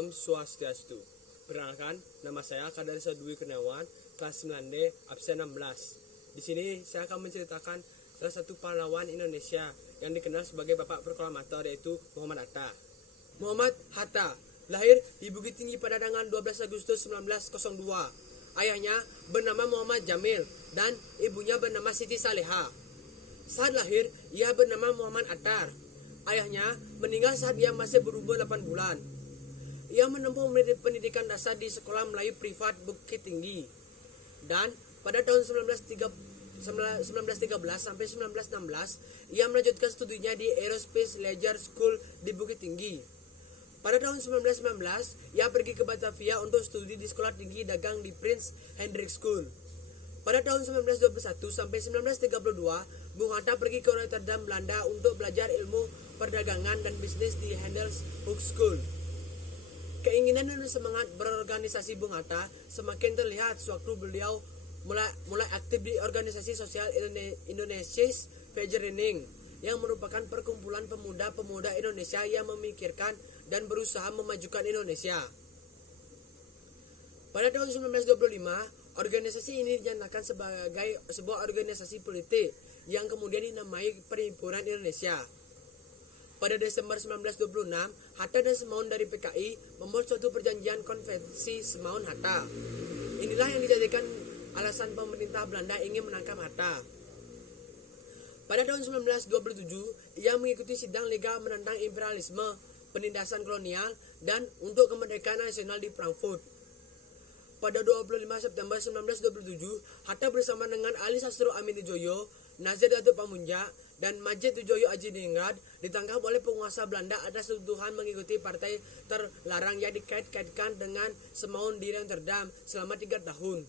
Om Swastiastu. Perkenalkan, nama saya Kadarisa Dwi Kurniawan, kelas 9D, absen 16. Di sini saya akan menceritakan salah satu pahlawan Indonesia yang dikenal sebagai Bapak Proklamator, yaitu Muhammad Hatta. Muhammad Hatta lahir di Bukit Tinggi pada tanggal 12 Agustus 1902. Ayahnya bernama Muhammad Jamil dan ibunya bernama Siti Saleha. Saat lahir, ia bernama Muhammad Attar. Ayahnya meninggal saat ia masih berumur 8 bulan. Ia menempuh pendidikan dasar di Sekolah Melayu Privat Bukit Tinggi. Dan pada tahun 1913 sampai 1916, ia melanjutkan studinya di Aerospace Leisure School di Bukit Tinggi. Pada tahun 1919, ia pergi ke Batavia untuk studi di Sekolah Tinggi Dagang di Prince Hendrik School. Pada tahun 1921 sampai 1932, Bung Hatta pergi ke Rotterdam, Belanda untuk belajar ilmu perdagangan dan bisnis di Handelshoek School. Keinginan dan semangat berorganisasi Bung Hatta semakin terlihat sewaktu beliau mulai aktif di organisasi sosial Indonesia's Vereniging, yang merupakan perkumpulan pemuda-pemuda Indonesia yang memikirkan dan berusaha memajukan Indonesia. Pada tahun 1925, organisasi ini dinyatakan sebagai sebuah organisasi politik yang kemudian dinamai Perhimpunan Indonesia. Pada Desember 1926, Hatta dan Semaun dari PKI membuat suatu perjanjian konvensi Semaun-Hatta. Inilah yang dijadikan alasan pemerintah Belanda ingin menangkap Hatta. Pada tahun 1927, ia mengikuti sidang Liga menentang imperialisme, penindasan kolonial, dan untuk kemerdekaan nasional di Frankfurt. Pada 25 September 1927, Hatta bersama dengan Ali Sastro Amidjojo, Nazir Datuk Pamunja, dan Majid Tujoyo Adiningrat ditangkap oleh penguasa Belanda atas tuduhan mengikuti partai terlarang yang dikait-kaitkan dengan Semaun di Rotterdam selama 3 tahun.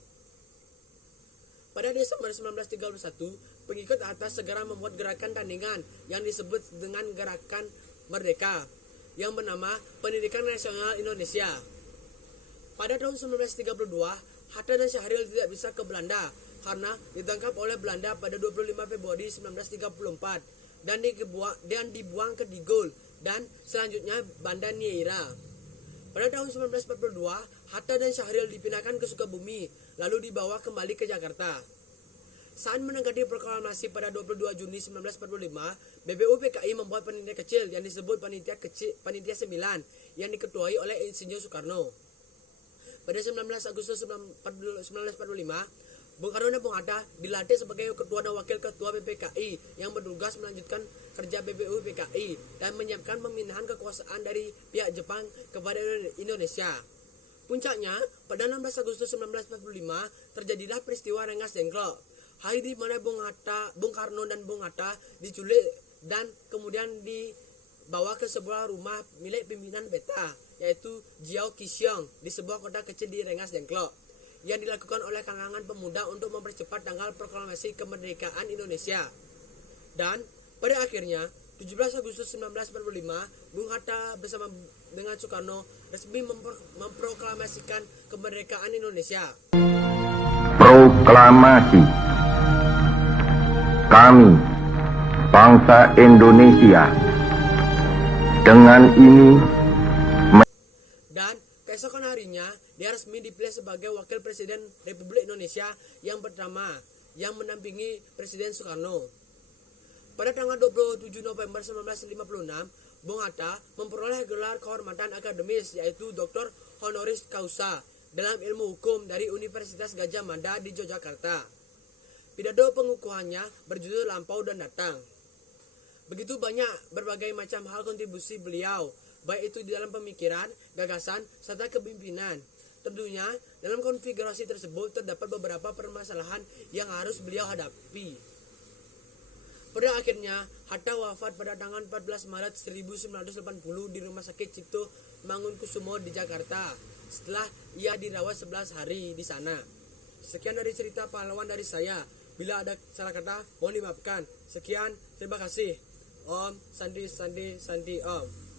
Pada Desember 1931, pengikut Hatta segera membuat gerakan tandingan yang disebut dengan Gerakan Merdeka, yang bernama Pendidikan Nasional Indonesia. Pada tahun 1932, Hatta dan Syahril tidak bisa ke Belanda karena ditangkap oleh Belanda pada 25 Februari 1934 dan dibuang ke Digul dan selanjutnya Banda Neira. Pada tahun 1942, Hatta dan Syahril dipindahkan ke Sukabumi lalu dibawa kembali ke Jakarta. Saat menanggapi proklamasi pada 22 Juni 1945, BBU PKI membuat panitia kecil yang disebut Panitia 9 yang diketuai oleh Insinyur Soekarno. Pada 19 Agustus 1945, Bung Karno dan Bung Hatta dilantik sebagai ketua dan wakil ketua BPKI yang bertugas melanjutkan kerja BBU PKI dan menyiapkan pemindahan kekuasaan dari pihak Jepang kepada Indonesia. Puncaknya, pada 16 Agustus 1945 terjadilah peristiwa Rengas Dengklok, hari di mana Bung Karno dan Bung Hatta diculik dan kemudian dibawa ke sebuah rumah milik pimpinan Beta, yaitu Jiao Qishong, di sebuah kota kecil di Rengas Dengklok, yang dilakukan oleh kalangan pemuda untuk mempercepat tanggal proklamasi kemerdekaan Indonesia. Dan pada akhirnya 17 Agustus 1945, Bung Hatta bersama dengan Soekarno resmi memproklamasikan kemerdekaan Indonesia. Proklamasi. Kami, bangsa Indonesia, dengan ini. Dan keesokan harinya, dia resmi dipilih sebagai Wakil Presiden Republik Indonesia yang pertama yang mendampingi Presiden Soekarno. Pada tanggal 27 November 1956, Bung Hatta memperoleh gelar kehormatan akademis, yaitu Dr. Honoris Causa dalam ilmu hukum dari Universitas Gadjah Mada di Yogyakarta. Pidato pengukuhannya berjudul Lampau dan Datang. Begitu banyak berbagai macam hal kontribusi beliau, baik itu di dalam pemikiran, gagasan, serta kepemimpinan. Tentunya dalam konfigurasi tersebut terdapat beberapa permasalahan yang harus beliau hadapi. Pada akhirnya, Hatta wafat pada tanggal 14 Maret 1980 di Rumah Sakit Cipto Mangunkusumo di Jakarta setelah ia dirawat 11 hari di sana. Sekian dari cerita pahlawan dari saya. Bila ada salah kata, mohon dimaafkan. Sekian, terima kasih. Om Santi Santi Santi Om.